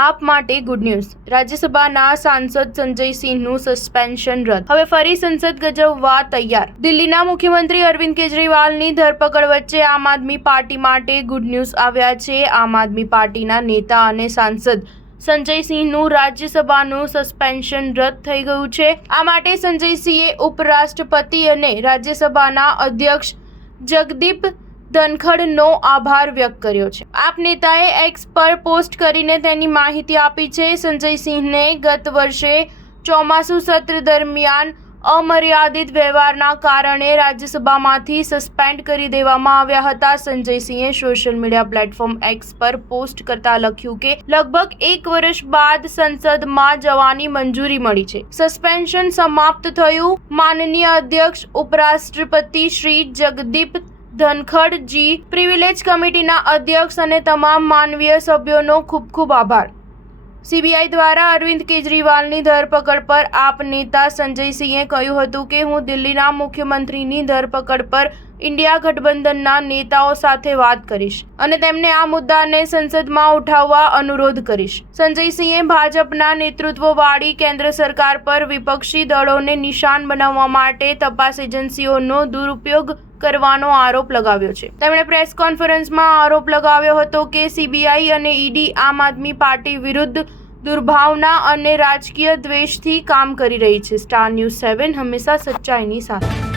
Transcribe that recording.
આપ માટે good news. રાજ્યસભાના સાંસદ સંજય સિંહનું સસ્પેન્શન રદ. હવે ફરી સંસદ ગજવવા તૈયાર. દિલ્હીના મુખ્યમંત્રી અરવિંદ કેજરીવાલની ધરપકડ વચ્ચે આમ આદમી પાર્ટી માટે ગુડ ન્યૂઝ આવ્યા છે. આમ આદમી પાર્ટીના નેતા અને સાંસદ સંજય સિંહનું રાજ્યસભાનું સસ્પેન્શન રદ થઈ ગયું છે. આ માટે સંજય સિંહે ઉપરાષ્ટ્રપતિ અને રાજ્યસભાના અધ્યક્ષ જગદીપ ધનખડનો આભાર વ્યક્ત કર્યો છે. આપ નેતાએ એક્સ પર પોસ્ટ કરીને તેની માહિતી આપી છે. સંજય સિંહને ગત વર્ષે ચોમાસુ સત્ર દરમિયાન અમર્યાદિત વ્યવહારના કારણે રાજ્યસભામાંથી સસ્પેન્ડ કરી દેવામાં આવ્યા હતા. સંજય સિંહે સોશિયલ મીડિયા પ્લેટફોર્મ એક્સ પર પોસ્ટ કરતા લખ્યું કે લગભગ 1 વર્ષ બાદ સંસદમાં જવાની મંજૂરી મળી છે. સસ્પેન્શન સમાપ્ત થયું. માનનીય અધ્યક્ષ ઉપરાષ્ટ્રપતિ શ્રી જગદીપ ધનખડજી, પ્રિવિલેજ કમિટીના અધ્યક્ષ અને તમામ માનવીય સભ્યોનો ખૂબ ખૂબ આભાર. સીબીઆઈ દ્વારા અરવિંદ કેજરીવાલની ધરપકડ પર આપ નેતા સંજય સિંહે કહ્યું હતું કે હું દિલ્હીના મુખ્યમંત્રીની ધરપકડ પર ઇન્ડિયા ગઠબંધનના નેતાઓ સાથે વાત કરીશ અને તેમને આ મુદ્દાને સંસદમાં ઉઠાવવા અનુરોધ કરીશ. સંજય સિંહે ભાજપના નેતૃત્વવાળી કેન્દ્ર સરકાર પર વિપક્ષી દળોને નિશાન બનાવવા માટે તપાસ એજન્સીઓનો દુરુપયોગ કરવાનો આરોપ લગાવ્યો છે. તેમણે પ્રેસ કોન્ફરન્સમાં આરોપ લગાવ્યો હતો કે સીબીઆઈ અને ઈડી આમ આદમી પાર્ટી વિરુદ્ધ દુર્ભાવના અને રાજકીય દ્વેષથી કામ કરી રહી છે. સ્ટાર ન્યૂઝ 7 હંમેશા સચ્ચાઈની સાથે.